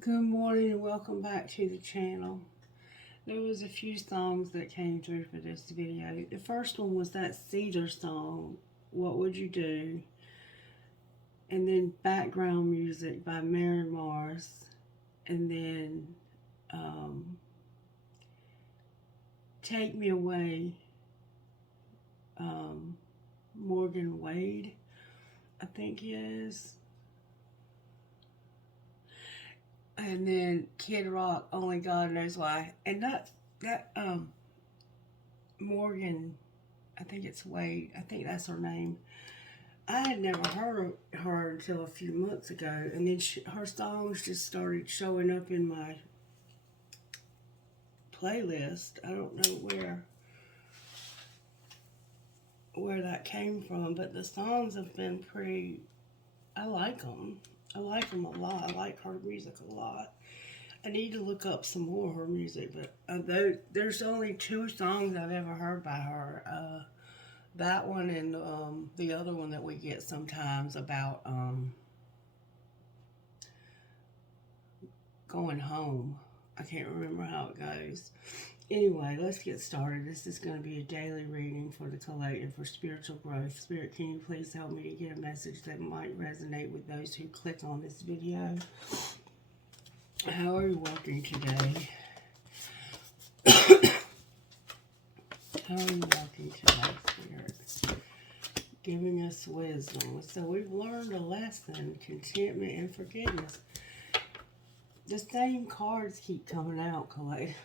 Good morning and welcome back to the channel. There was a few songs that came through for this video. The first one was that Cedar song, What Would You Do? And then background music by Maren Mars. And then Take Me Away, Morgan Wade, I think he is. And then Kid Rock, Only God Knows Why. And that Morgan, I think it's Wade, I think that's her name. I had never heard her until a few months ago, and then her songs just started showing up in my playlist. I don't know where that came from, but the songs have been pretty. I like them. I like them a lot. I like her music a lot. I need to look up some more of her music, but there's only 2 songs I've ever heard by her. That one and the other one that we get sometimes about going home. I can't remember how it goes. Anyway, let's get started. This is going to be a daily reading for the collective for spiritual growth. Spirit, can you please help me to get a message that might resonate with those who click on this video? How are you working today? How are you working today, Spirit? Giving us wisdom. So we've learned a lesson, contentment and forgiveness. The same cards keep coming out, Colette.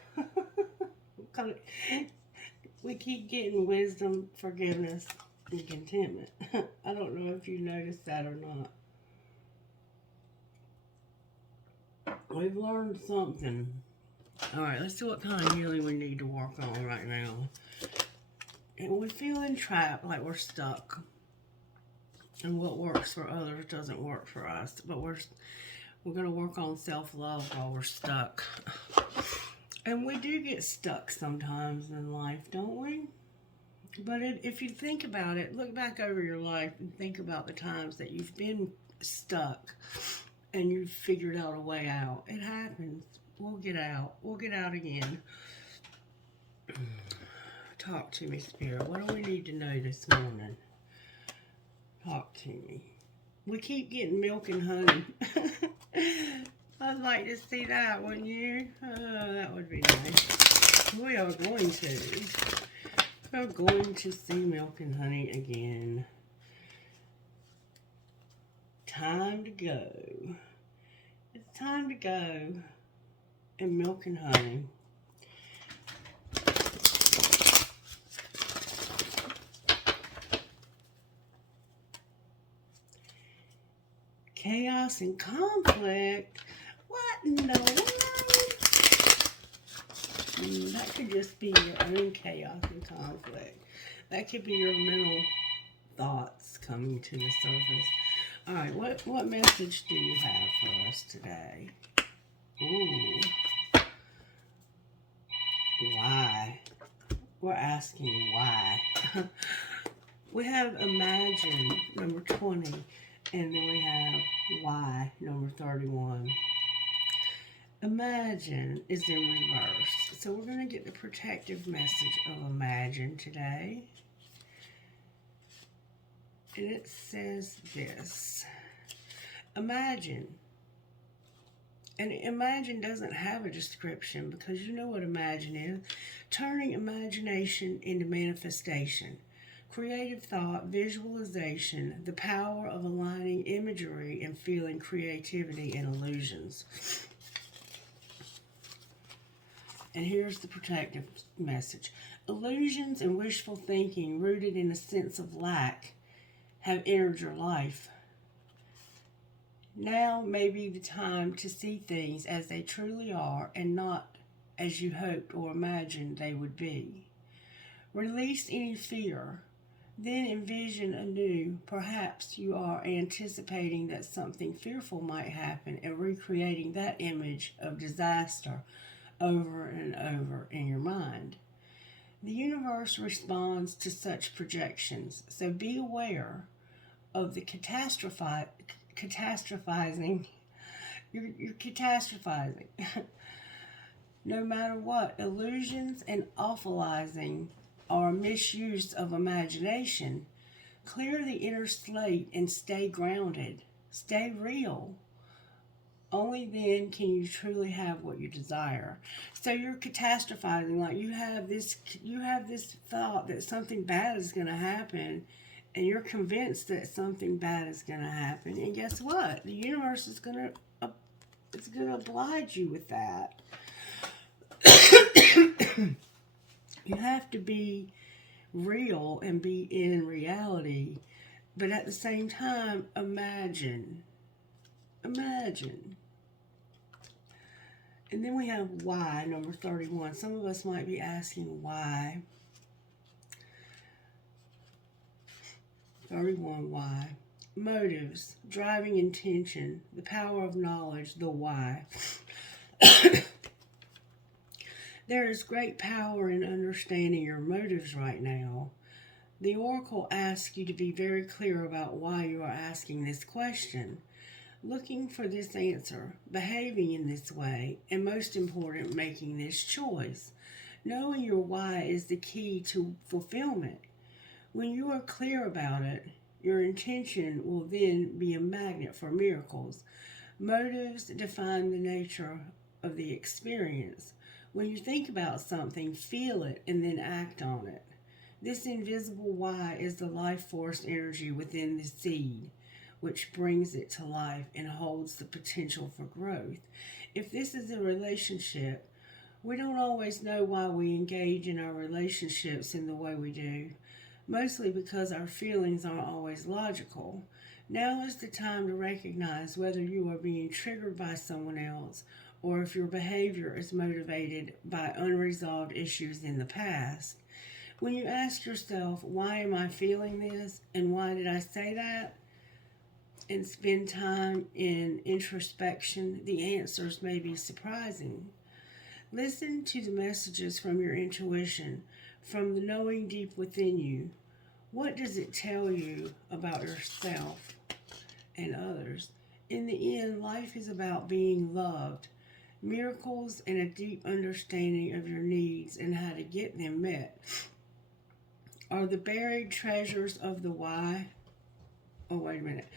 We keep getting wisdom, forgiveness, and contentment. I don't know if you noticed that or not. We've learned something. Alright, let's see what kind of healing we need to work on right now. And we're feeling trapped, like we're stuck. And what works for others doesn't work for us. But we're going to work on self-love while we're stuck. And we do get stuck sometimes in life, don't we? But if you think about it, look back over your life and think about the times that you've been stuck and you've figured out a way out. It happens. We'll get out. We'll get out again. Talk to me, Spirit. What do we need to know this morning? Talk to me. We keep getting milk and honey. I'd like to see that, wouldn't you? Oh, that would be nice. We are going to. We're going to see milk and honey again. Time to go. It's time to go. And milk and honey. Chaos and conflict. What in the world? That could just be your own chaos and conflict. That could be your mental thoughts coming to the surface. Alright, what message do you have for us today? Ooh. Why? We're asking why. We have imagine, number 20. And then we have why, number 31. Imagine is in reverse. So we're going to get the protective message of imagine today. And it says this. Imagine. And imagine doesn't have a description because you know what imagine is. Turning imagination into manifestation. Creative thought, visualization, the power of aligning imagery and feeling creativity and illusions. And here's the protective message. Illusions and wishful thinking rooted in a sense of lack have entered your life. Now may be the time to see things as they truly are and not as you hoped or imagined they would be. Release any fear. Then envision anew. Perhaps you are anticipating that something fearful might happen and recreating that image of disaster over and over in your mind. The universe responds to such projections, so be aware of the catastrophizing You're catastrophizing. No matter what, illusions and awfulizing are a misuse of imagination. Clear the inner slate and stay grounded. Stay real. Only then can you truly have what you desire. So you're catastrophizing, like you have this thought that something bad is going to happen, and you're convinced that something bad is going to happen. And guess what? The universe is going to oblige you with that. You have to be real and be in reality, but at the same time, imagine. And then we have why, number 31. Some of us might be asking why. 31, why. Motives, driving intention, the power of knowledge, the why. There is great power in understanding your motives right now. The oracle asks you to be very clear about why you are asking this question, looking for this answer, behaving in this way, and most important, making this choice. Knowing your why is the key to fulfillment. When you are clear about it, your intention will then be a magnet for miracles. Motives define the nature of the experience. When you think about something, feel it and then act on it. This invisible why is the life force energy within the seed, which brings it to life and holds the potential for growth. If this is a relationship, we don't always know why we engage in our relationships in the way we do, mostly because our feelings aren't always logical. Now is the time to recognize whether you are being triggered by someone else or if your behavior is motivated by unresolved issues in the past. When you ask yourself, why am I feeling this and why did I say that? And spend time in introspection, the answers may be surprising. Listen to the messages from your intuition, from the knowing deep within you. What does it tell you about yourself and others? In the end, life is about being loved. Miracles and a deep understanding of your needs and how to get them met are the buried treasures of the why. Oh, wait a minute.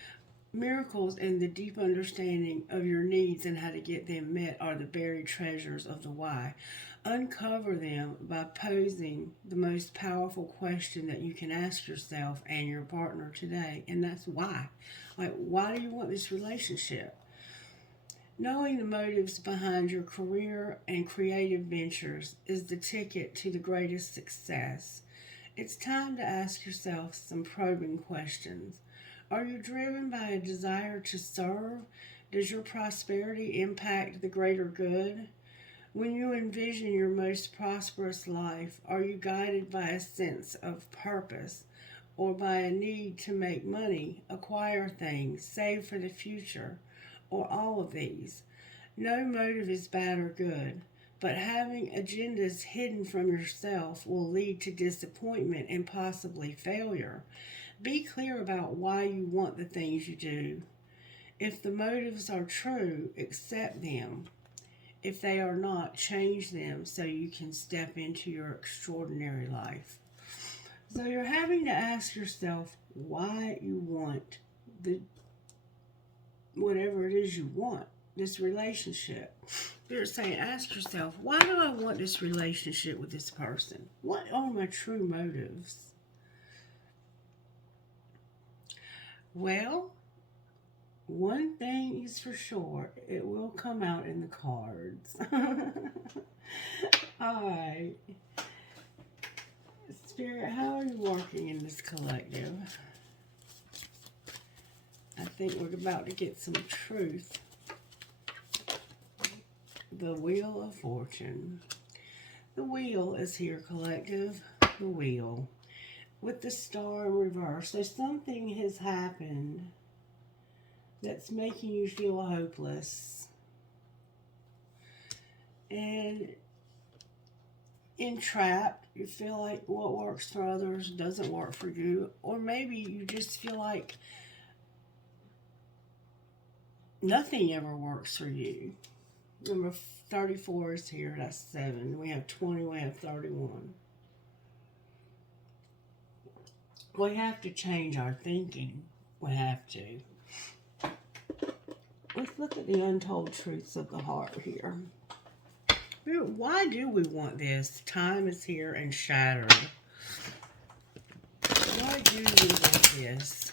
Miracles and the deep understanding of your needs and how to get them met are the buried treasures of the why. Uncover them by posing the most powerful question that you can ask yourself and your partner today, and that's why. Like, why do you want this relationship? Knowing the motives behind your career and creative ventures is the ticket to the greatest success. It's time to ask yourself some probing questions. Are you driven by a desire to serve? Does your prosperity impact the greater good? When you envision your most prosperous life, are you guided by a sense of purpose or by a need to make money, acquire things, save for the future, or all of these? No motive is bad or good, but having agendas hidden from yourself will lead to disappointment and possibly failure. Be clear about why you want the things you do. If the motives are true, accept them. If they are not, change them so you can step into your extraordinary life. So you're having to ask yourself why you want whatever it is you want, this relationship. You're saying, ask yourself, why do I want this relationship with this person? What are my true motives? Well, one thing is for sure, it will come out in the cards. Alright. Spirit, how are you working in this collective? I think we're about to get some truth. The Wheel of Fortune. The wheel is here, collective. The wheel. With the star in reverse. So something has happened that's making you feel hopeless. And entrapped. You feel like what works for others doesn't work for you. Or maybe you just feel like Nothing ever works for you. Number 34 is here. That's 7. We have 20. We have 31. We have to change our thinking. We have to. Let's look at the untold truths of the heart here. Why do we want this? Time is here and shattered. Why do we want this?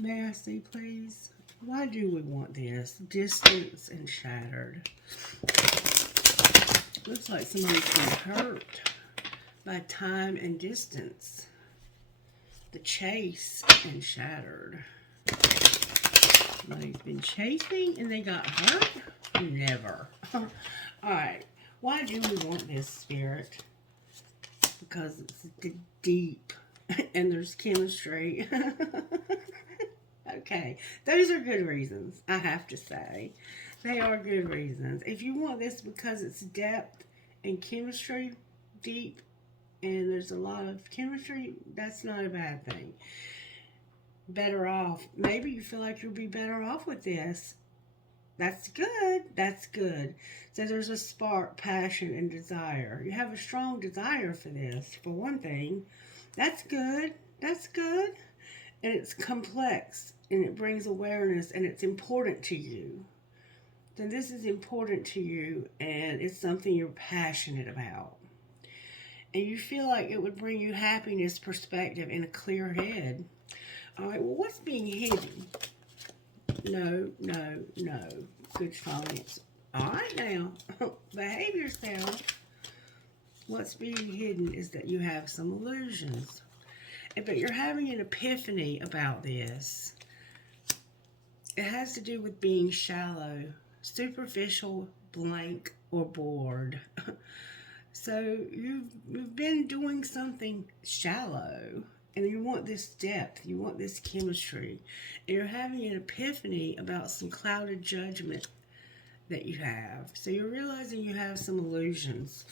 May I see, please? Why do we want this? Distance and shattered. Looks like somebody's been hurt by time and distance. The chase and shattered. Somebody's been chasing and they got hurt? Never. Alright. Why do we want this, Spirit? Because it's deep and there's chemistry. Okay. Those are good reasons, I have to say. They are good reasons. If you want this because it's depth and chemistry, deep, and there's a lot of chemistry, that's not a bad thing. Better off. Maybe you feel like you'll be better off with this. That's good. That's good. So there's a spark, passion, and desire. You have a strong desire for this, for one thing. That's good. That's good. And it's complex, and it brings awareness, and it's important to you. Then this is important to you, and it's something you're passionate about. And you feel like it would bring you happiness, perspective, and a clear head. All right, well, what's being hidden? No, no, no. Good science. All right, now, behave yourself. What's being hidden is that you have some illusions. But you're having an epiphany about this. It has to do with being shallow, superficial, blank, or bored. So you've been doing something shallow. And you want this depth, you want this chemistry. And you're having an epiphany about some clouded judgment that you have. So you're realizing you have some illusions.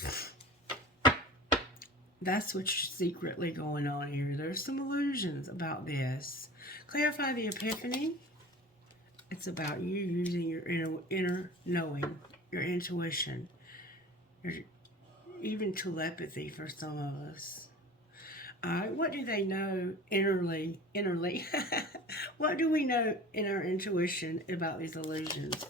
That's what's secretly going on here. There's some illusions about this. Clarify the epiphany. It's about you using your inner knowing, your intuition, even telepathy for some of us. What do they know innerly? What do we know in our intuition about these illusions?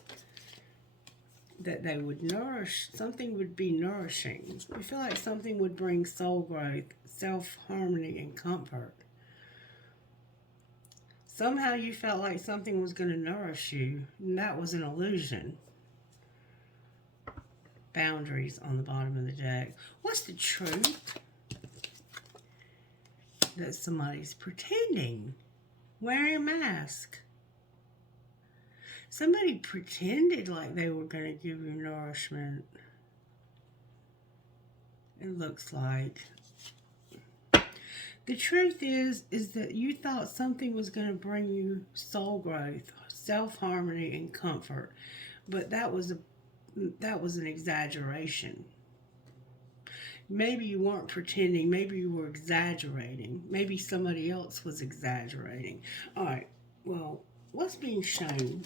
That they would nourish, something would be nourishing. We feel like something would bring soul growth, self-harmony, and comfort. Somehow you felt like something was going to nourish you, and that was an illusion. Boundaries on the bottom of the deck. What's the truth? That somebody's pretending, wearing a mask. Somebody pretended like they were going to give you nourishment. It looks like. The truth is that you thought something was going to bring you soul growth, self-harmony, and comfort. But that was an exaggeration. Maybe you weren't pretending. Maybe you were exaggerating. Maybe somebody else was exaggerating. All right. Well, what's being shown?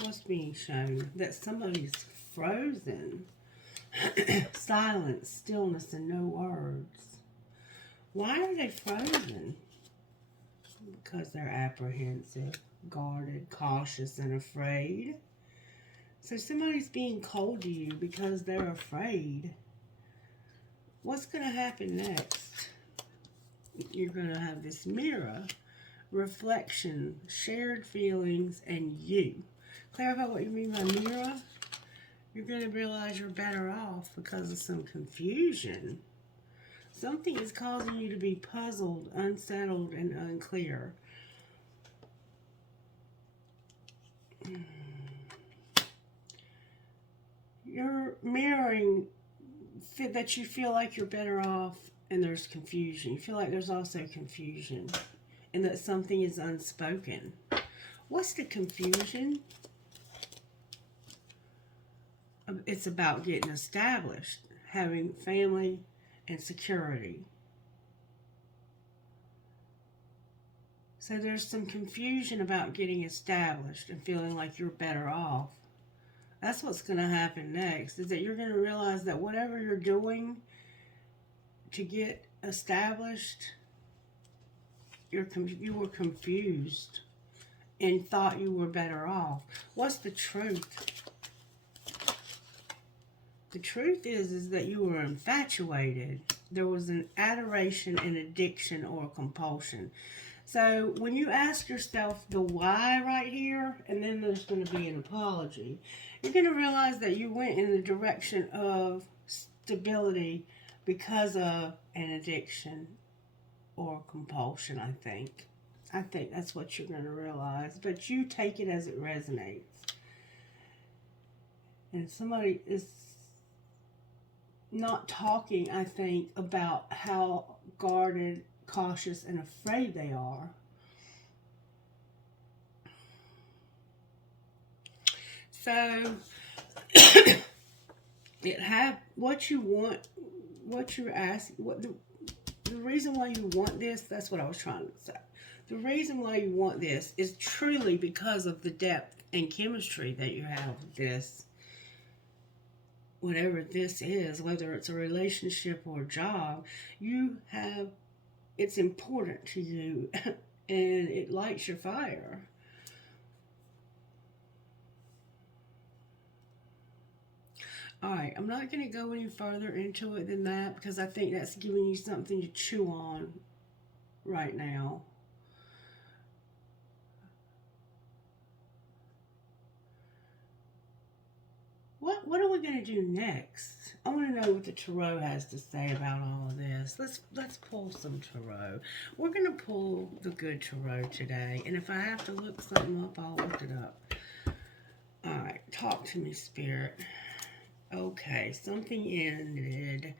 What's being shown? That somebody's frozen. Silence, stillness, and no words. Why are they frozen? Because they're apprehensive, guarded, cautious, and afraid. So somebody's being cold to you because they're afraid. What's going to happen next? You're going to have this mirror, reflection, shared feelings, and you. Clarify what you mean by mirror. You're going to realize you're better off because of some confusion. Something is causing you to be puzzled, unsettled, and unclear. You're mirroring that you feel like you're better off and there's confusion. You feel like there's also confusion and that something is unspoken. What's the confusion? It's about getting established, having family and security. So there's some confusion about getting established and feeling like you're better off. That's what's going to happen next, is that you're going to realize that whatever you're doing to get established, you were confused and thought you were better off. What's the truth? The truth is that you were infatuated. There was an adoration, an addiction, or a compulsion. So when you ask yourself the why right here, and then there's going to be an apology, you're going to realize that you went in the direction of stability because of an addiction or compulsion, I think. I think that's what you're going to realize. But you take it as it resonates. And somebody is not talking, I think, about how guarded, cautious, and afraid they are. So, what you want, what you're asking, what the reason why you want this, that's what I was trying to say. The reason why you want this is truly because of the depth and chemistry that you have with this. Whatever this is, whether it's a relationship or a job, it's important to you and it lights your fire. Alright, I'm not going to go any further into it than that because I think that's giving you something to chew on right now. What are we going to do next? I want to know what the Tarot has to say about all of this. Let's pull some Tarot. We're going to pull the good Tarot today. And if I have to look something up, I'll look it up. Alright, talk to me, Spirit. Okay, something ended.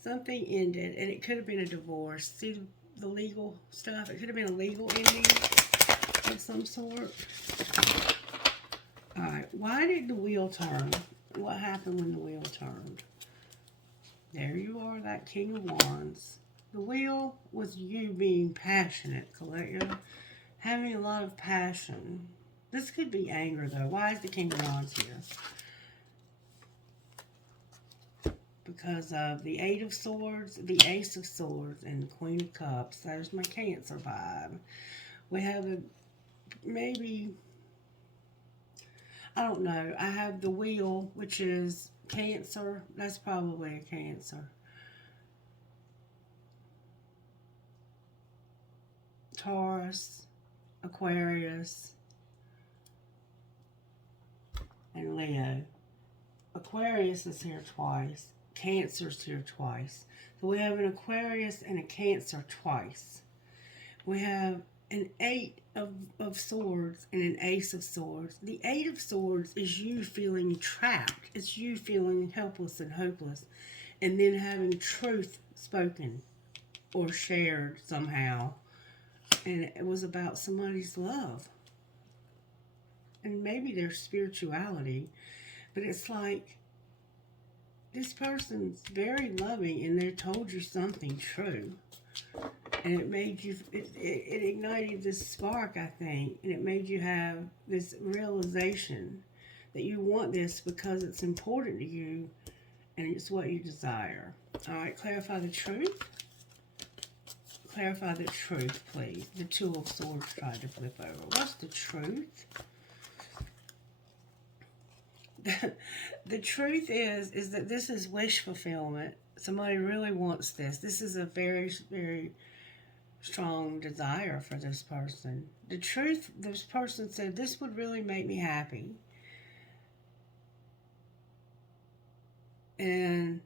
Something ended, and it could have been a divorce. See the legal stuff? It could have been a legal ending of some sort. Alright, why did the wheel turn? What happened when the wheel turned? There you are, that King of Wands. The wheel was you being passionate, Collective. Having a lot of passion. This could be anger, though. Why is the King of Wands here? Because of the Eight of Swords, the Ace of Swords, and the Queen of Cups. There's my Cancer vibe. We have maybe... I don't know. I have the wheel, which is Cancer. That's probably a Cancer. Taurus, Aquarius, and Leo. Aquarius is here twice. Cancer's here twice. So we have an Aquarius and a Cancer twice. We have an Eight of Swords and an Ace of Swords. The Eight of Swords is you feeling trapped. It's you feeling helpless and hopeless. And then having truth spoken or shared somehow. And it was about somebody's love. And maybe their spirituality. But it's like, this person's very loving and they told you something true. And it made you, it ignited this spark, I think. And it made you have this realization that you want this because it's important to you and it's what you desire. Alright, clarify the truth. Clarify the truth, please. The Two of Swords tried to flip over. What's the truth? The truth is that this is wish fulfillment. Somebody really wants this. This is a very, very strong desire for this person. The truth, this person said, this would really make me happy. And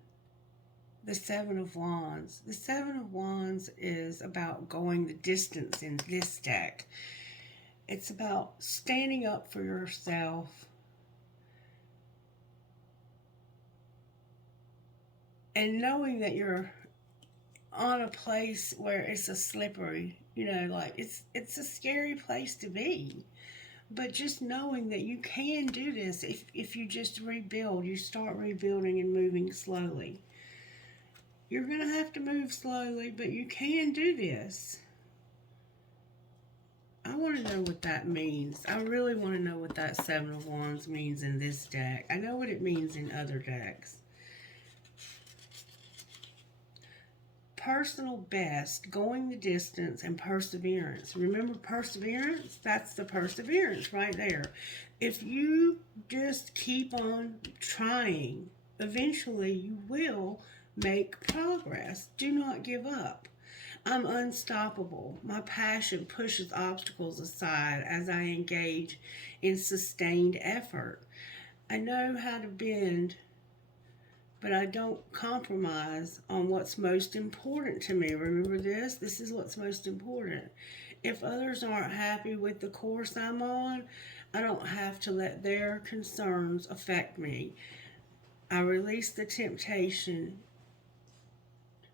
the Seven of Wands. The Seven of Wands is about going the distance in this deck. It's about standing up for yourself. And knowing that you're on a place where it's a slippery, like it's a scary place to be. But just knowing that you can do this if you just rebuild, you start rebuilding and moving slowly. You're going to have to move slowly, but you can do this. I want to know what that means. I really want to know what that Seven of Wands means in this deck. I know what it means in other decks. Personal best, going the distance, and perseverance. Remember perseverance? That's the perseverance right there. If you just keep on trying, eventually you will make progress. Do not give up. I'm unstoppable. My passion pushes obstacles aside as I engage in sustained effort. I know how to bend, but I don't compromise on what's most important to me. Remember this? This is what's most important. If others aren't happy with the course I'm on, I don't have to let their concerns affect me. I release the temptation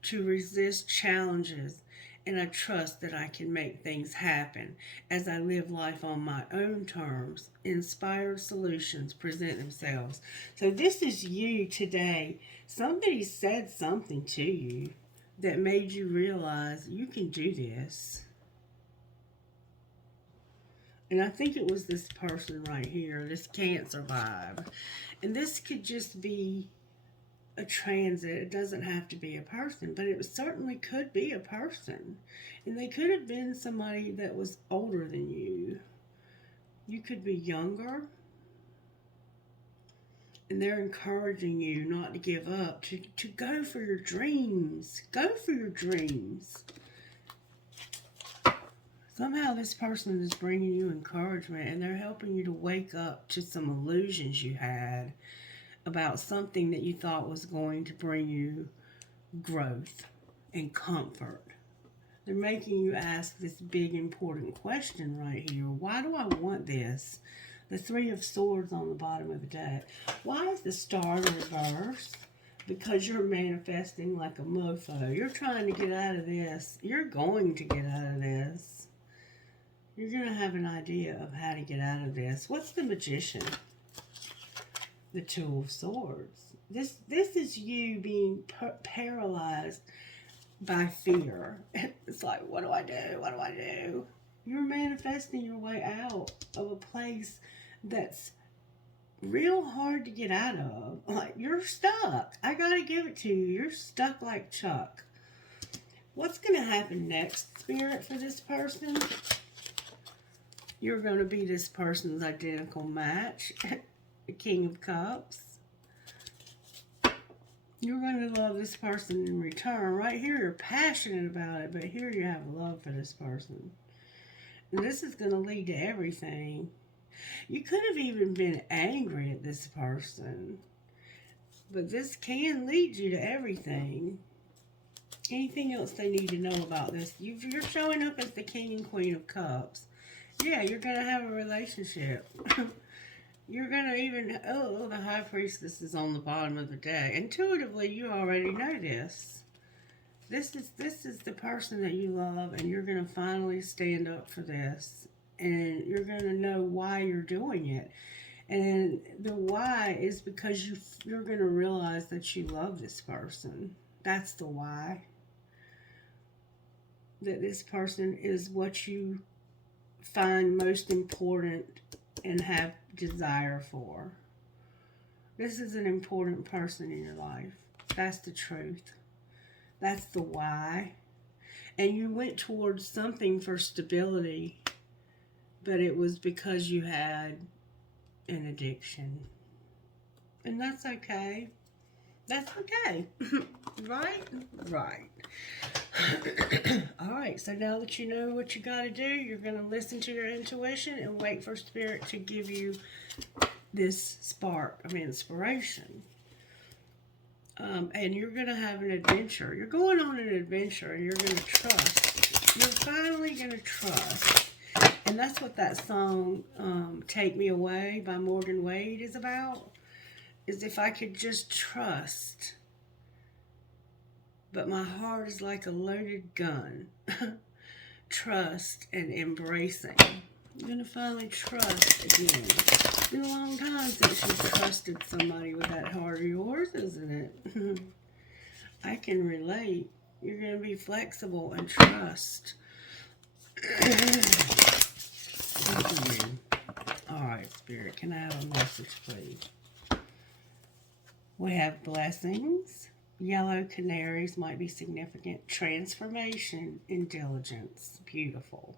to resist challenges, and I trust that I can make things happen as I live life on my own terms. Inspired solutions present themselves. So this is you today. Somebody said something to you that made you realize you can do this. And I think it was this person right here, this Cancer vibe. And this could just be a transit. It doesn't have to be a person, but it certainly could be a person. And they could have been somebody that was older than you. You could be younger. And they're encouraging you not to give up, to go for your dreams. Go for your dreams. Somehow this person is bringing you encouragement, and they're helping you to wake up to some illusions you had about something that you thought was going to bring you growth and comfort. They're making you ask this big important question right here. Why do I want this? The Three of Swords on the bottom of the deck. Why is the Star reversed? Because you're manifesting like a mofo. You're trying to get out of this. You're going to get out of this. You're going to have an idea of how to get out of this. What's the Magician? The Two of Swords. This is you being paralyzed by fear. It's like, what do I do? What do I do? You're manifesting your way out of a place that's real hard to get out of. Like, you're stuck. I gotta give it to you. You're stuck like Chuck. What's going to happen next, Spirit, for this person? You're going to be this person's identical match. The King of Cups. You're going to love this person in return. Right here, you're passionate about it, but here you have love for this person. And this is going to lead to everything. You could have even been angry at this person, but this can lead you to everything. Anything else they need to know about this? You're showing up as the King and Queen of Cups. Yeah, you're going to have a relationship. You're going to even... Oh, the High Priestess is on the bottom of the deck. Intuitively, you already know this. This is the person that you love, and you're going to finally stand up for this. And you're going to know why you're doing it. And the why is because you're going to realize that you love this person. That's the why. That this person is what you find most important and have desire for. This is an important person in your life. That's the truth. That's the why. And you went towards something for stability, but it was because you had an addiction. And that's okay. That's okay. Right? Right. Alright, so now that you know what you got to do, you're going to listen to your intuition and wait for Spirit to give you this spark of inspiration. And you're going to have an adventure. You're going on an adventure, and you're going to trust. You're finally going to trust. And that's what that song, Take Me Away by Morgan Wade is about. Is if I could just trust. But my heart is like a loaded gun. Trust and embracing. You're going to finally trust again. It's been a long time since you trusted somebody with that heart of yours, isn't it? I can relate. You're going to be flexible and trust. Good for you. Alright, Spirit, can I have a message, please? We have blessings. Yellow canaries might be significant. Transformation and diligence. Beautiful.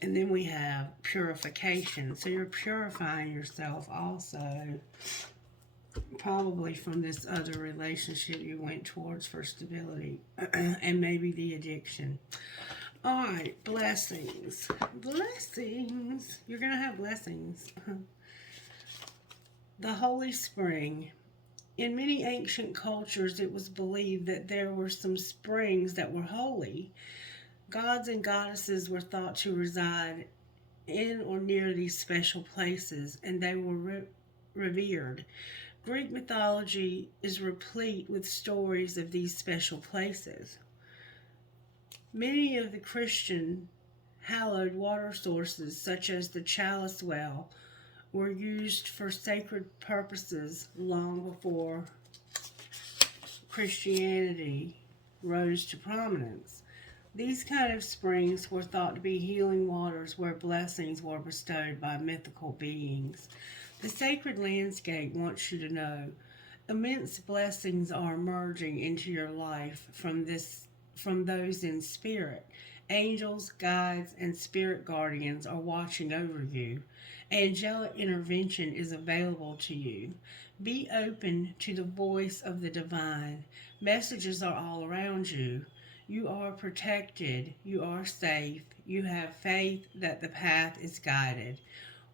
And then we have purification. So you're purifying yourself also, probably from this other relationship you went towards for stability, and maybe the addiction. All right, blessings. Blessings. You're going to have blessings. The Holy Spring. In many ancient cultures, it was believed that there were some springs that were holy. Gods and goddesses were thought to reside in or near these special places, and they were revered. Greek mythology is replete with stories of these special places. Many of the Christian hallowed water sources, such as the Chalice Well, were used for sacred purposes long before Christianity rose to prominence. These kind of springs were thought to be healing waters where blessings were bestowed by mythical beings. The sacred landscape wants you to know immense blessings are emerging into your life from those in spirit. Angels, guides, and spirit guardians are watching over you. Angelic intervention is available to you. Be open to the voice of the divine. Messages are all around you. You are protected. You are safe. You have faith that the path is guided.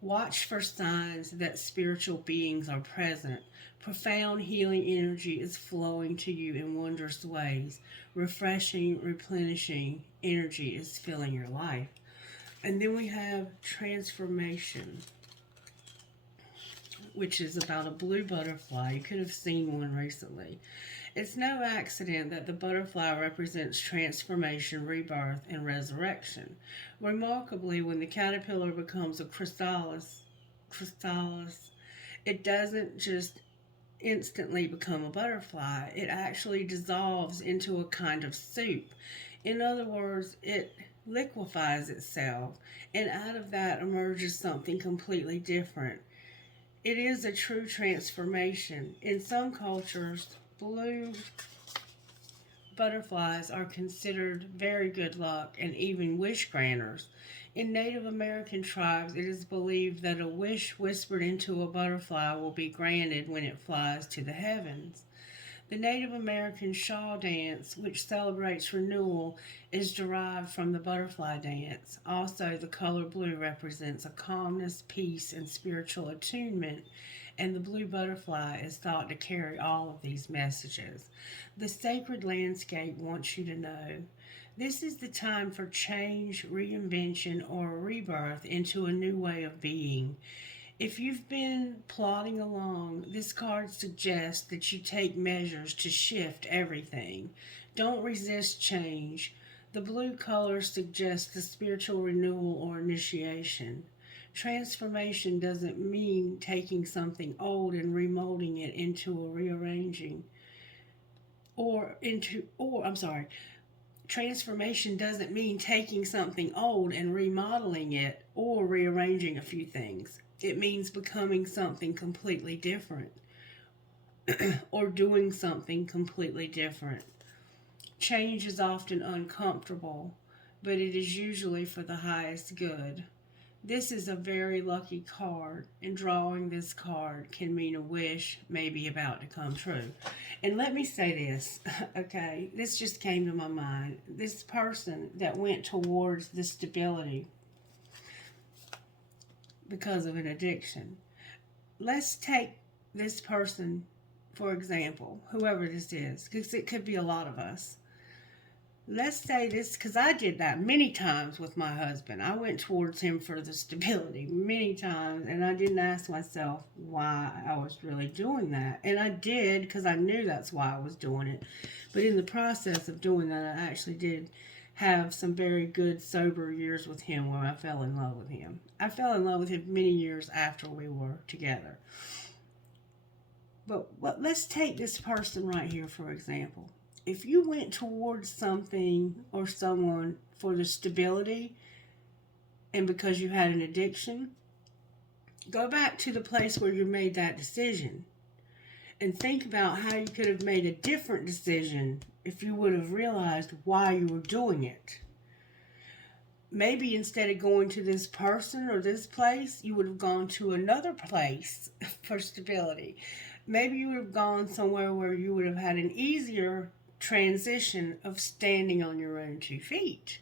Watch for signs that spiritual beings are present. Profound healing energy is flowing to you in wondrous ways. Refreshing, replenishing energy is filling your life. And then we have transformation, which is about a blue butterfly. You could have seen one recently. It's no accident that the butterfly represents transformation, rebirth, and resurrection. Remarkably, when the caterpillar becomes a chrysalis, it doesn't just instantly become a butterfly. It actually dissolves into a kind of soup. In other words, it liquefies itself, and out of that emerges something completely different. It is a true transformation. In some cultures, blue butterflies are considered very good luck and even wish granters. In Native American tribes, it is believed that a wish whispered into a butterfly will be granted when it flies to the heavens. The Native American shawl dance, which celebrates renewal, is derived from the butterfly dance. Also, the color blue represents a calmness, peace, and spiritual attunement, and the blue butterfly is thought to carry all of these messages. The sacred landscape wants you to know this is the time for change, reinvention, or a rebirth into a new way of being. If you've been plodding along, this card suggests that you take measures to shift everything. Don't resist change. The blue color suggests the spiritual renewal or initiation. Transformation doesn't mean taking something old and remolding it into a rearranging Transformation doesn't mean taking something old and remodeling it or rearranging a few things. It means becoming something completely different or doing something completely different. Change is often uncomfortable, but it is usually for the highest good. This is a very lucky card, and drawing this card can mean a wish may be about to come true. And let me say this, okay? This just came to my mind. This person that went towards the stability because of an addiction. Let's take this person, for example, whoever this is, because it could be a lot of us. Let's say this, because I did that many times with my husband. I went towards him for the stability many times, and I didn't ask myself why I was really doing that. And I did, because I knew that's why I was doing it. But in the process of doing that, I actually did have some very good, sober years with him where I fell in love with him. I fell in love with him many years after we were together. But let's take this person right here, for example. If you went towards something or someone for the stability and because you had an addiction, go back to the place where you made that decision and think about how you could have made a different decision if you would have realized why you were doing it. Maybe instead of going to this person or this place, you would have gone to another place for stability. Maybe you would have gone somewhere where you would have had an easier transition of standing on your own 2 feet,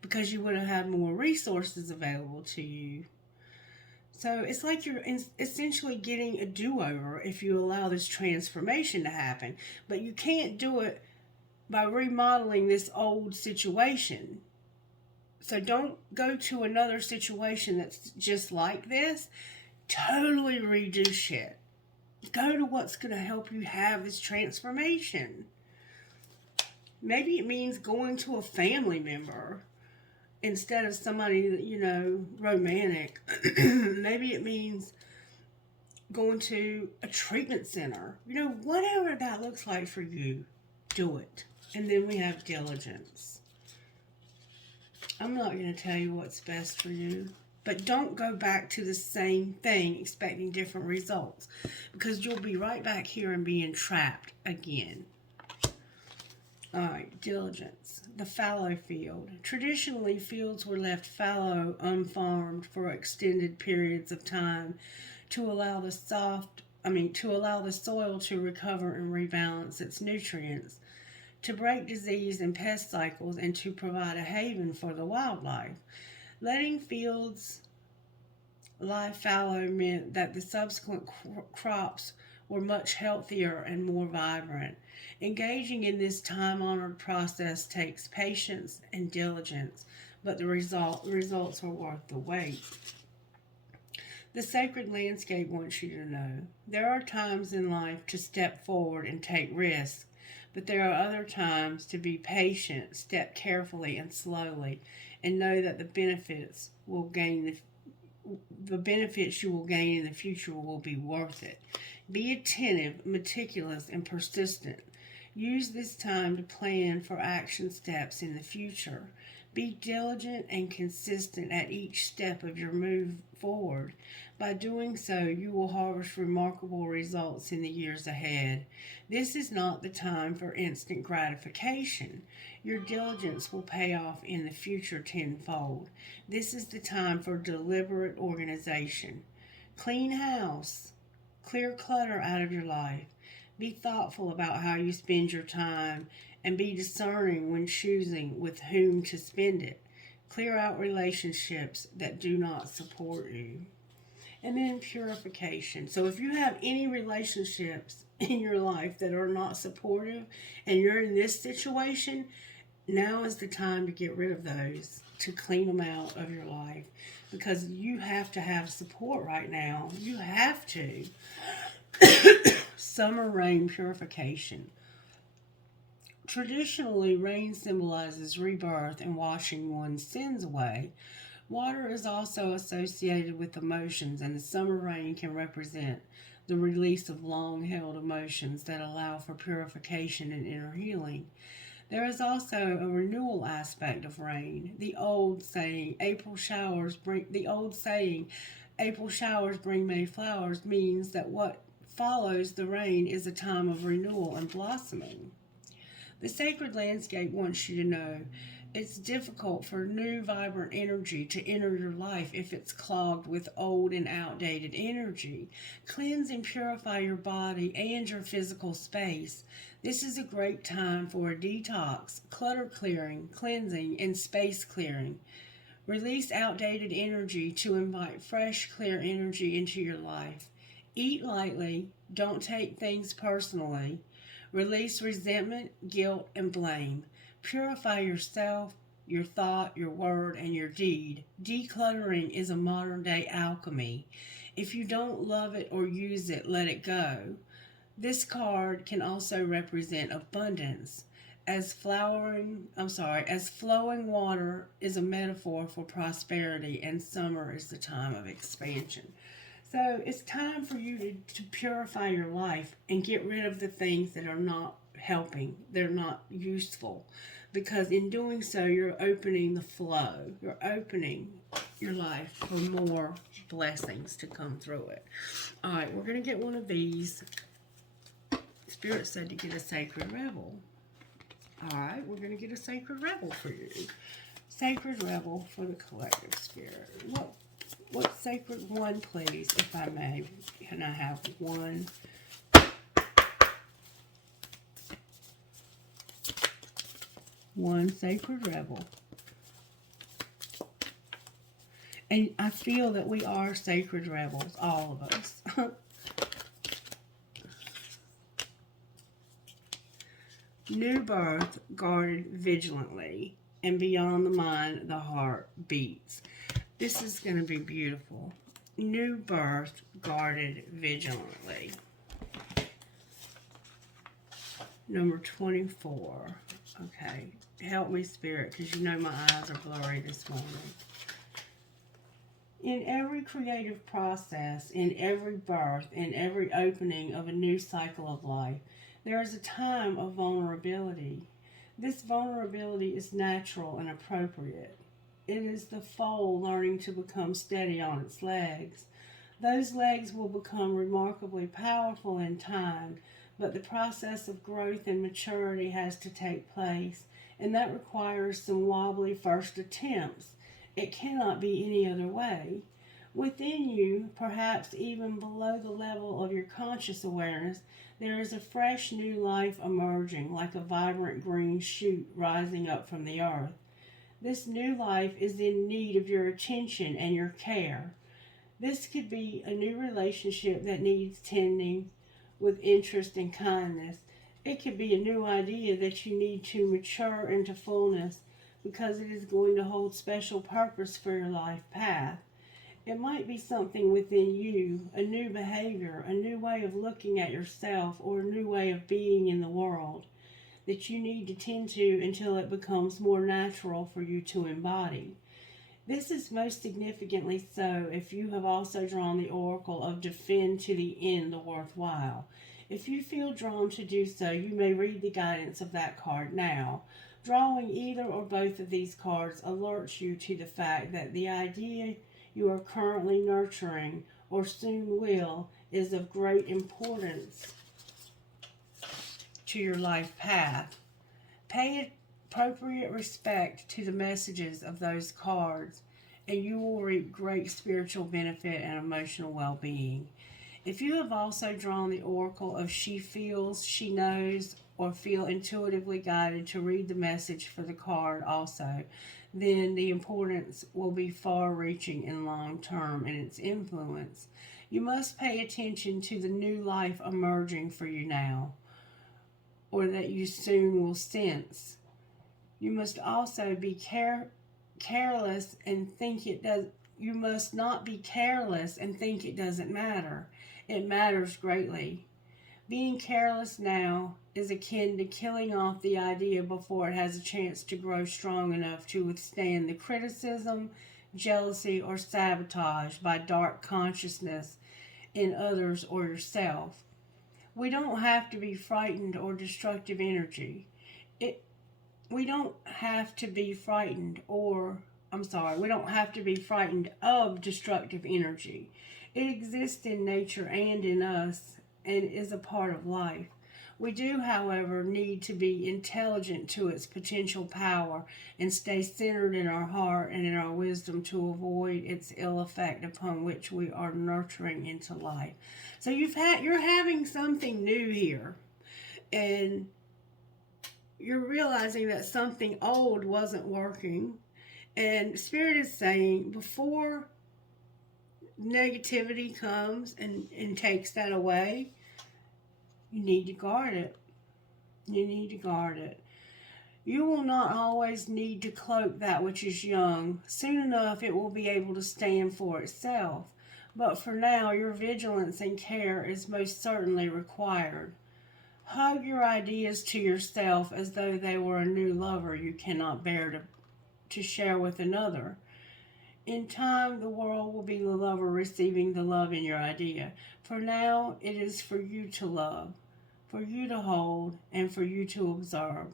because you would have had more resources available to you. So it's like you're essentially getting a do-over if you allow this transformation to happen. But you can't do it by remodeling this old situation. So don't go to another situation that's just like this. Totally redo shit. Go to what's going to help you have this transformation. Maybe it means going to a family member instead of somebody, romantic. Maybe it means going to a treatment center. Whatever that looks like for you, do it. And then we have diligence. I'm not going to tell you what's best for you, but don't go back to the same thing expecting different results, because you'll be right back here and being trapped again. All right, diligence. The fallow field. Traditionally, fields were left fallow, unfarmed for extended periods of time to allow the soil to recover and rebalance its nutrients, to break disease and pest cycles, and to provide a haven for the wildlife. Letting fields lie fallow meant that the subsequent crops were much healthier and more vibrant. Engaging in this time-honored process takes patience and diligence, but the results are worth the wait. The sacred landscape wants you to know there are times in life to step forward and take risks, but there are other times to be patient, step carefully and slowly, and know that the benefits you will gain in the future will be worth it. Be attentive, meticulous, and persistent. Use this time to plan for action steps in the future. Be diligent and consistent at each step of your move forward. By doing so, you will harvest remarkable results in the years ahead. This is not the time for instant gratification. Your diligence will pay off in the future tenfold. This is the time for deliberate organization. Clean house. Clear clutter out of your life. Be thoughtful about how you spend your time, and be discerning when choosing with whom to spend it. Clear out relationships that do not support you. And then purification. So if you have any relationships in your life that are not supportive and you're in this situation, now is the time to get rid of those, to clean them out of your life, because you have to have support right now. You have to. Summer rain purification. Traditionally, rain symbolizes rebirth and washing one's sins away. Water is also associated with emotions, and the summer rain can represent the release of long-held emotions that allow for purification and inner healing. There is also a renewal aspect of rain. The old saying, April showers bring May flowers, means that what follows the rain is a time of renewal and blossoming. The sacred landscape wants you to know it's difficult for new, vibrant energy to enter your life if it's clogged with old and outdated energy. Cleanse and purify your body and your physical space. This is a great time for a detox, clutter clearing, cleansing, and space clearing. Release outdated energy to invite fresh, clear energy into your life. Eat lightly. Don't take things personally. Release resentment, guilt, and blame. Purify yourself, your thought, your word, and your deed. Decluttering is a modern-day alchemy. If you don't love it or use it, let it go. This card can also represent abundance, as flowing water is a metaphor for prosperity, and summer is the time of expansion. So it's time for you to purify your life and get rid of the things that are not helping. They're not useful. because in doing so, you're opening the flow. You're opening your life for more blessings to come through it. All right, we're going to get one of these. Spirit said to get a Sacred Rebel. All right, we're going to get a Sacred Rebel for you. Sacred Rebel for the collective spirit. What sacred one, please, if I may? Can I have one? One Sacred Rebel. And I feel that we are Sacred Rebels, all of us. New birth, guarded vigilantly, and beyond the mind, the heart beats. This is going to be beautiful. New birth, guarded vigilantly. Number 24. Okay, help me, Spirit, because you know my eyes are blurry this morning. In every creative process, in every birth, in every opening of a new cycle of life, there is a time of vulnerability. This vulnerability is natural and appropriate. It is the foal learning to become steady on its legs. Those legs will become remarkably powerful in time, but the process of growth and maturity has to take place, and that requires some wobbly first attempts. It cannot be any other way. Within you, perhaps even below the level of your conscious awareness, there is a fresh new life emerging, like a vibrant green shoot rising up from the earth. This new life is in need of your attention and your care. This could be a new relationship that needs tending with interest and kindness. It could be a new idea that you need to mature into fullness because it is going to hold special purpose for your life path. It might be something within you, a new behavior, a new way of looking at yourself, or a new way of being in the world that you need to tend to until it becomes more natural for you to embody. This is most significantly so if you have also drawn the oracle of defend to the end the worthwhile. If you feel drawn to do so, you may read the guidance of that card now. Drawing either or both of these cards alerts you to the fact that the idea you are currently nurturing, or soon will, is of great importance to your life path. Pay appropriate respect to the messages of those cards, and you will reap great spiritual benefit and emotional well-being. If you have also drawn the oracle of she feels, she knows, or feel intuitively guided to read the message for the card also, then the importance will be far-reaching and long-term in its influence. You must pay attention to the new life emerging for you now, or that you soon will sense. You must also be careless and think it does. You must not be careless and think it doesn't matter. It matters greatly. Being careless now is akin to killing off the idea before it has a chance to grow strong enough to withstand the criticism, jealousy, or sabotage by dark consciousness in others or yourself. We don't have to be frightened or destructive energy. We don't have to be frightened of destructive energy. It exists in nature and in us and is a part of life. We do, however, need to be intelligent to its potential power and stay centered in our heart and in our wisdom to avoid its ill effect upon which we are nurturing into life. So you're having something new here, and you're realizing that something old wasn't working, and Spirit is saying before negativity comes and takes that away, you need to guard it. You need to guard it. You will not always need to cloak that which is young. Soon enough, it will be able to stand for itself. But for now, your vigilance and care is most certainly required. Hug your ideas to yourself as though they were a new lover you cannot bear to share with another. In time, the world will be the lover receiving the love in your idea. For now, it is for you to love, for you to hold, and for you to observe.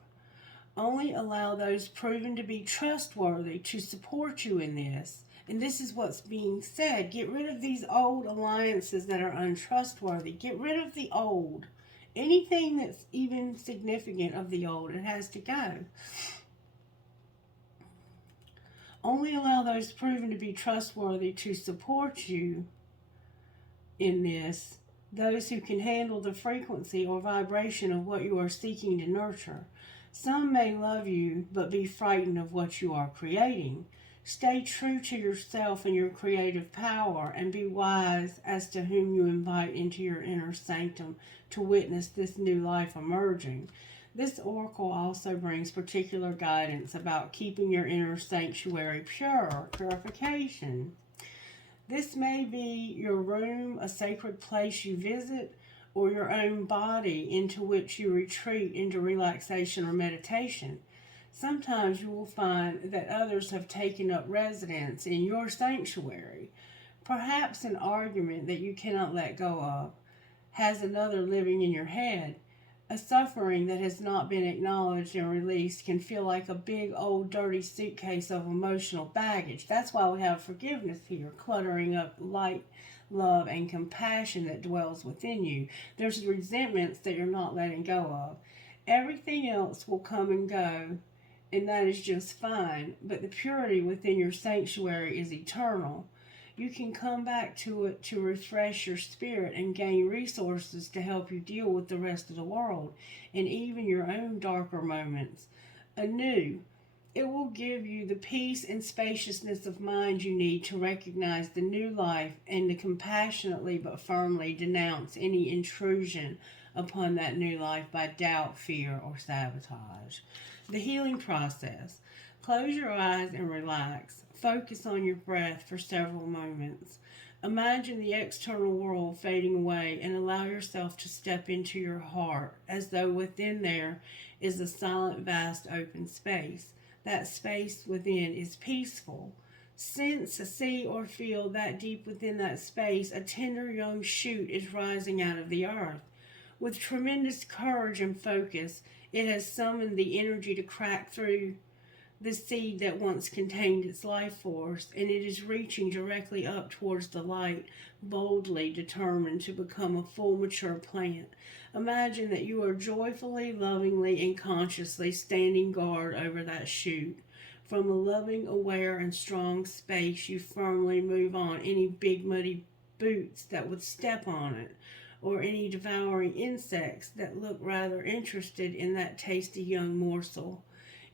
Only allow those proven to be trustworthy to support you in this. And this is what's being said. Get rid of these old alliances that are untrustworthy. Get rid of the old. Anything that's even significant of the old, it has to go. Only allow those proven to be trustworthy to support you in this. Those who can handle the frequency or vibration of what you are seeking to nurture. Some may love you, but be frightened of what you are creating. Stay true to yourself and your creative power, and be wise as to whom you invite into your inner sanctum to witness this new life emerging. This oracle also brings particular guidance about keeping your inner sanctuary pure, purification. This may be your room, a sacred place you visit, or your own body into which you retreat into relaxation or meditation. Sometimes you will find that others have taken up residence in your sanctuary. Perhaps an argument that you cannot let go of has another living in your head. A suffering that has not been acknowledged and released can feel like a big old dirty suitcase of emotional baggage. That's why we have forgiveness here, cluttering up light, love, and compassion that dwells within you. There's resentments that you're not letting go of. Everything else will come and go, and that is just fine, but the purity within your sanctuary is eternal. You can come back to it to refresh your spirit and gain resources to help you deal with the rest of the world and even your own darker moments anew. It will give you the peace and spaciousness of mind you need to recognize the new life and to compassionately but firmly denounce any intrusion upon that new life by doubt, fear, or sabotage. The healing process. Close your eyes and relax. Focus on your breath for several moments. Imagine the external world fading away and allow yourself to step into your heart as though within there is a silent, vast, open space. That space within is peaceful. Sense, see, or feel that deep within that space, a tender young shoot is rising out of the earth. With tremendous courage and focus, it has summoned the energy to crack through the seed that once contained its life force, and it is reaching directly up towards the light, boldly determined to become a full mature plant. Imagine that you are joyfully, lovingly, and consciously standing guard over that shoot. From a loving, aware, and strong space, you firmly move on any big muddy boots that would step on it, or any devouring insects that look rather interested in that tasty young morsel.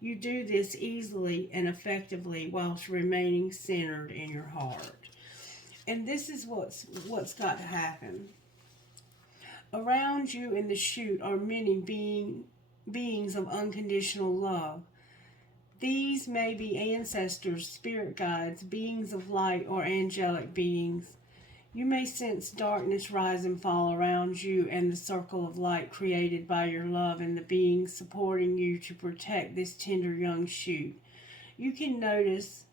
You do this easily and effectively whilst remaining centered in your heart. And this is what's got to happen. Around you in the shoot are many beings of unconditional love. These may be ancestors, spirit guides, beings of light, or angelic beings. You may sense darkness rise and fall around you and the circle of light created by your love and the beings supporting you to protect this tender young shoot. You can notice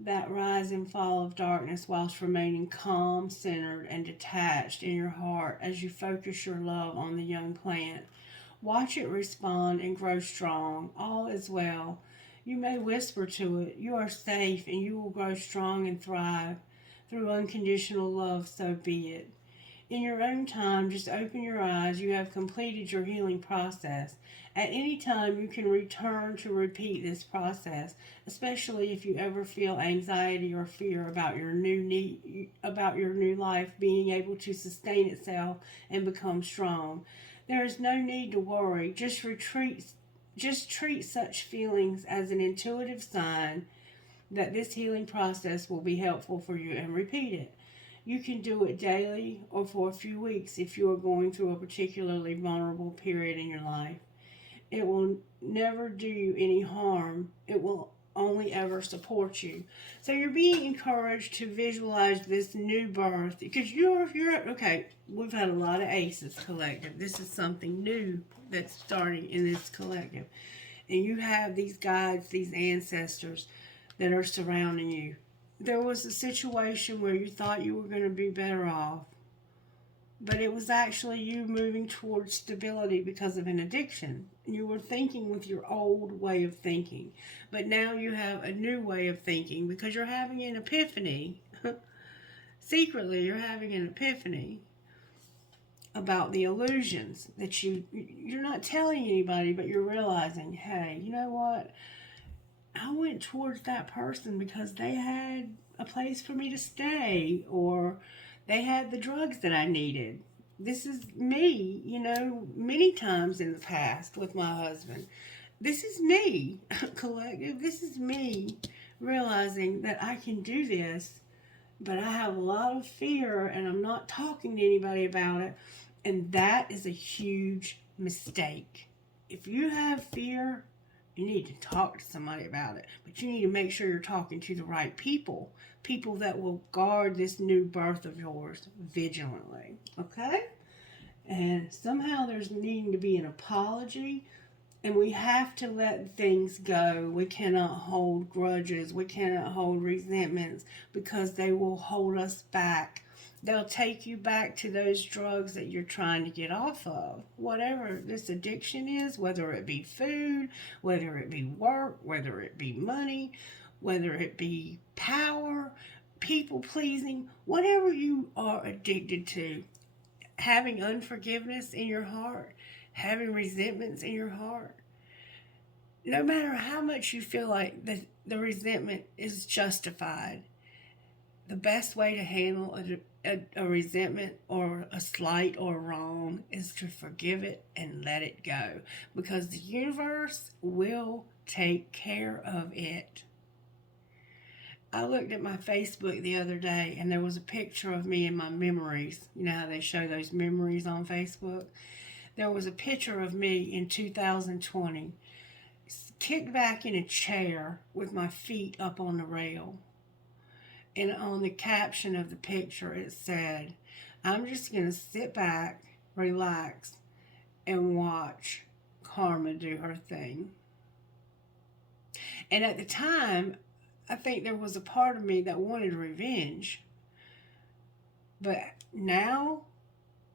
that rise and fall of darkness whilst remaining calm, centered, and detached in your heart as you focus your love on the young plant. Watch it respond and grow strong. All is well. You may whisper to it, "You are safe and you will grow strong and thrive. Through unconditional love, so be it." In your own time, just open your eyes. You have completed your healing process. At any time, you can return to repeat this process, especially if you ever feel anxiety or fear about your new life being able to sustain itself and become strong. There is no need to worry. Just treat such feelings as an intuitive sign that this healing process will be helpful for you, and repeat it. You can do it daily or for a few weeks if you are going through a particularly vulnerable period in your life. It will never do you any harm. It will only ever support you. So you're being encouraged to visualize this new birth, because you're okay. We've had a lot of aces collective. This is something new that's starting in this collective, and you have these guides, these ancestors that are surrounding you. There was a situation where you thought you were going to be better off. but it was actually you moving towards stability because of an addiction. You were thinking with your old way of thinking, but now you have a new way of thinking because you're having an epiphany. Secretly, you're having an epiphany about the illusions that you're not telling anybody, but you're realizing, hey, you know what? I went towards that person because they had a place for me to stay, or they had the drugs that I needed. This is me, many times in the past with my husband. This is me, collective. This is me realizing that I can do this, but I have a lot of fear and I'm not talking to anybody about it. And that is a huge mistake. If you have fear, you need to talk to somebody about it. But you need to make sure you're talking to the right people. People that will guard this new birth of yours vigilantly. Okay? And somehow there's needing to be an apology. And we have to let things go. We cannot hold grudges. We cannot hold resentments because they will hold us back. They'll take you back to those drugs that you're trying to get off of. Whatever this addiction is, whether it be food, whether it be work, whether it be money, whether it be power, people pleasing, whatever you are addicted to, having unforgiveness in your heart, having resentments in your heart, no matter how much you feel like the resentment is justified, the best way to handle a resentment or a slight or wrong is to forgive it and let it go, because the universe will take care of it. I looked at my Facebook the other day and there was a picture of me in my memories. You know how they show those memories on Facebook? There was a picture of me in 2020, kicked back in a chair with my feet up on the rail. And on the caption of the picture, it said, I'm just going to sit back, relax, and watch karma do her thing. And at the time, I think there was a part of me that wanted revenge. But now,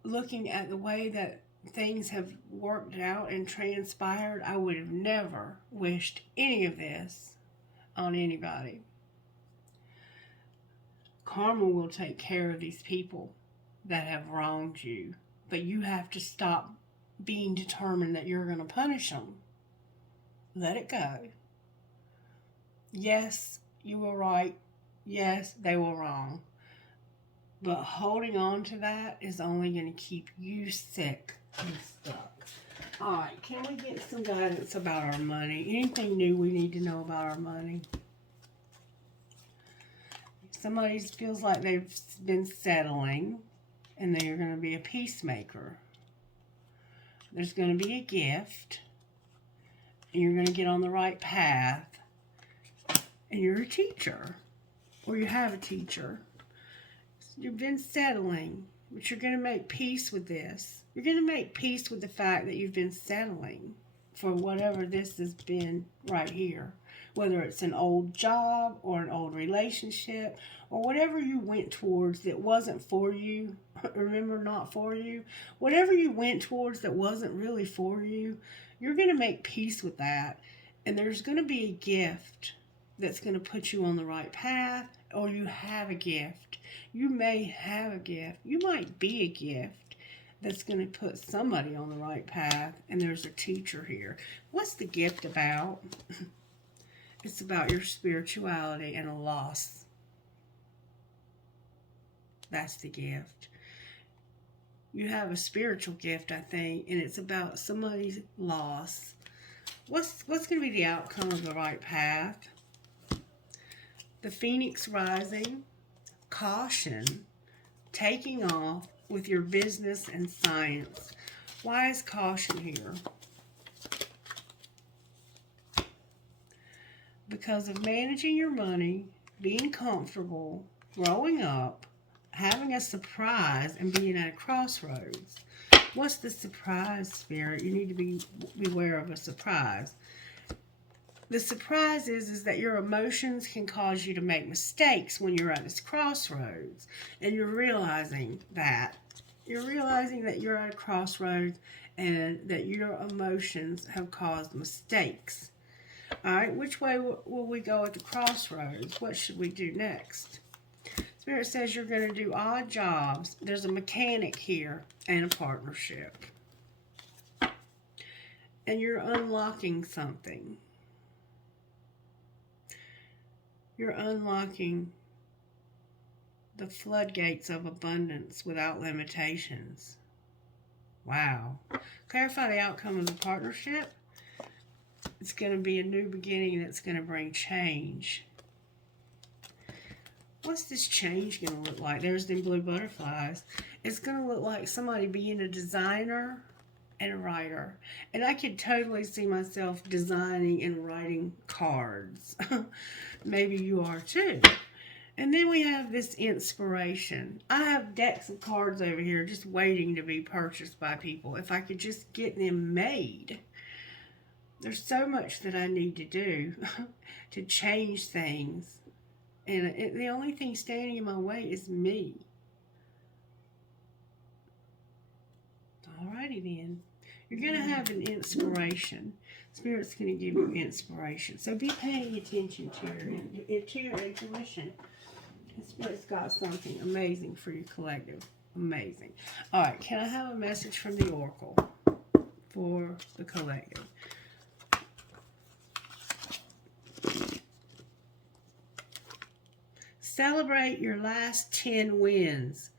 looking at the way that things have worked out and transpired, I would have never wished any of this on anybody. Karma will take care of these people that have wronged you, but you have to stop being determined that you're going to punish them. Let it go. Yes, you were right. Yes, they were wrong. But holding on to that is only going to keep you sick and stuck. All right, can we get some guidance about our money? Anything new we need to know about our money? Somebody feels like they've been settling and they're going to be a peacemaker. There's going to be a gift and you're going to get on the right path, and you're a teacher or you have a teacher. You've been settling, but you're going to make peace with this. You're going to make peace with the fact that you've been settling for whatever this has been right here. Whether it's an old job or an old relationship or whatever you went towards that wasn't for you. Remember, not for you. Whatever you went towards that wasn't really for you, you're going to make peace with that. And there's going to be a gift that's going to put you on the right path, or you have a gift. You may have a gift. You might be a gift that's going to put somebody on the right path, and there's a teacher here. What's the gift about? It's about your spirituality and a loss. That's the gift. You have a spiritual gift, I think, and it's about somebody's loss. What's going to be the outcome of the right path? The Phoenix rising, caution, taking off with your business and science. Why is caution here? Because of managing your money, being comfortable, growing up, having a surprise, and being at a crossroads. What's the surprise, Spirit? You need to be beware of a surprise. The surprise is that your emotions can cause you to make mistakes when you're at this crossroads. And you're realizing that. You're realizing that you're at a crossroads and that your emotions have caused mistakes. All right, which way will we go at the crossroads? What should we do next? Spirit says you're going to do odd jobs. There's a mechanic here and a partnership. And you're unlocking something. You're unlocking the floodgates of abundance without limitations. Wow. Clarify the outcome of the partnership. It's going to be a new beginning that's going to bring change. What's this change going to look like? There's the blue butterflies. It's going to look like somebody being a designer and a writer. And I could totally see myself designing and writing cards. Maybe you are too. And then we have this inspiration. I have decks of cards over here just waiting to be purchased by people. If I could just get them made. There's so much that I need to do to change things. And the only thing standing in my way is me. Alrighty then. You're going to have an inspiration. Spirit's going to give you inspiration. So be paying attention to your intuition. Spirit's got something amazing for your collective. Amazing. Alright, can I have a message from the Oracle for the collective? Celebrate your last 10 wins.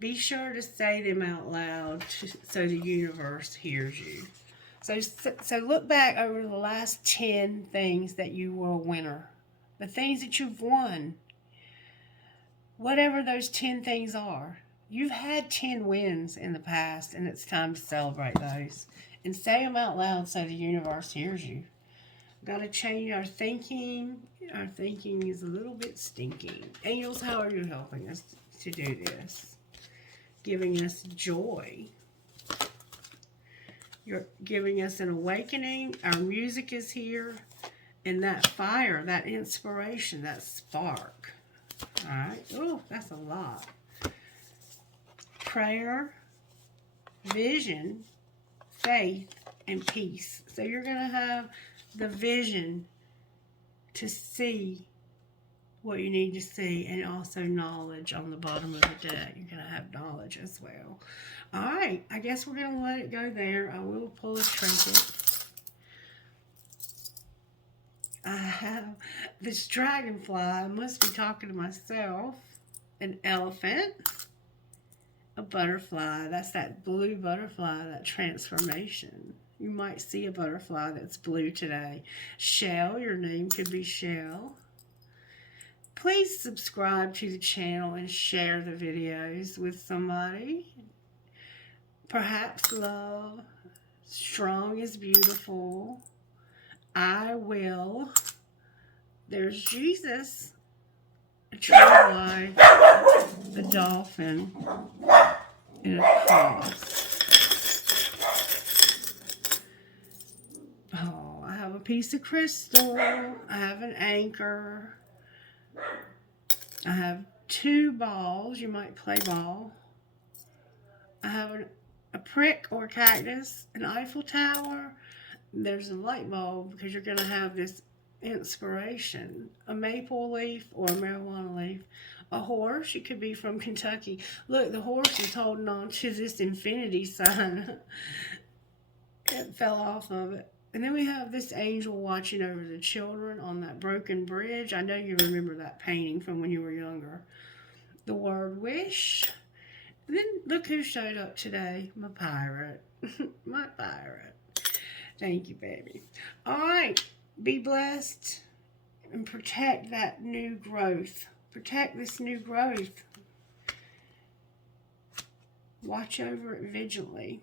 Be sure to say them out loud so the universe hears you. So look back over the last 10 things that you were a winner. The things that you've won. Whatever those 10 things are. You've had 10 wins in the past, and it's time to celebrate those. And say them out loud so the universe hears you. Got to change our thinking. Our thinking is a little bit stinky. Angels, how are you helping us to do this? Giving us joy. You're giving us an awakening. Our music is here. And that fire, that inspiration, that spark. All right. Oh, that's a lot. Prayer, vision, faith, and peace. So you're going to have the vision to see what you need to see, and also knowledge on the bottom of the deck. You're going to have knowledge as well. All right, I guess we're going to let it go there. I will pull a trinket. I have this dragonfly. I must be talking to myself. An elephant. A butterfly. That's that blue butterfly, that transformation. You might see a butterfly that's blue today. Shell, your name could be Shell. Please subscribe to the channel and share the videos with somebody. Perhaps love. Strong is beautiful. I will. There's Jesus. A tree of life. A dolphin. And a cross. Oh, I have a piece of crystal. I have an anchor. I have 2 balls. You might play ball. I have a prick or cactus, an Eiffel Tower. There's a light bulb because you're going to have this inspiration. A maple leaf or a marijuana leaf. A horse. It could be from Kentucky. Look, the horse is holding on to this infinity sign. It fell off of it. And then we have this angel watching over the children on that broken bridge. I know you remember that painting from when you were younger. The word wish. And then look who showed up today. My pirate. My pirate. Thank you, baby. All right. Be blessed and protect that new growth. Protect this new growth. Watch over it vigilantly.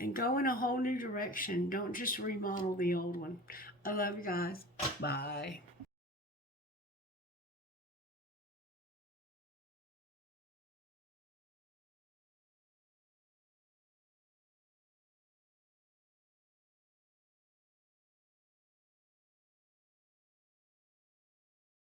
And go in a whole new direction. Don't just remodel the old one. I love you guys. Bye.